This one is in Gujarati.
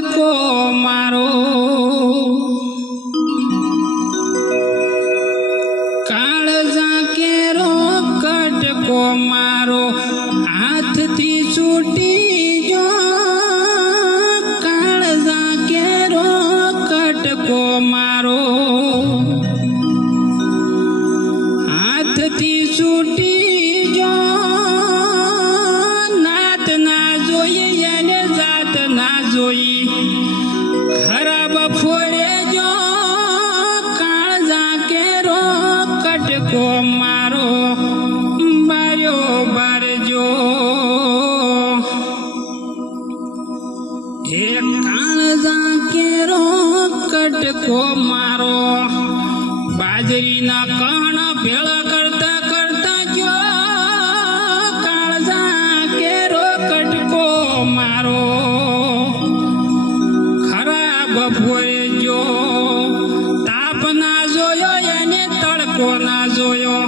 કટકો મારો કાળજા કેરો કટકો મારો હાથથી છૂટી જો કાળજા કેરો કટકો મારો હાથથી છૂટી જો નાત ના જોઈએ અને જાત ના જોઈ ખરાબ ફોડે જો કાળજા કેરો કટકો મારો બાર્યો બારજો એ કાળજા કેરો કટકો મારો બાજરીના કણ ભેળા કરતા કરતા જો કાળજા કેરો કટકો મારો ખરાબ ફોડે જો તાપ ના જોયો એને તડકો ના જોયો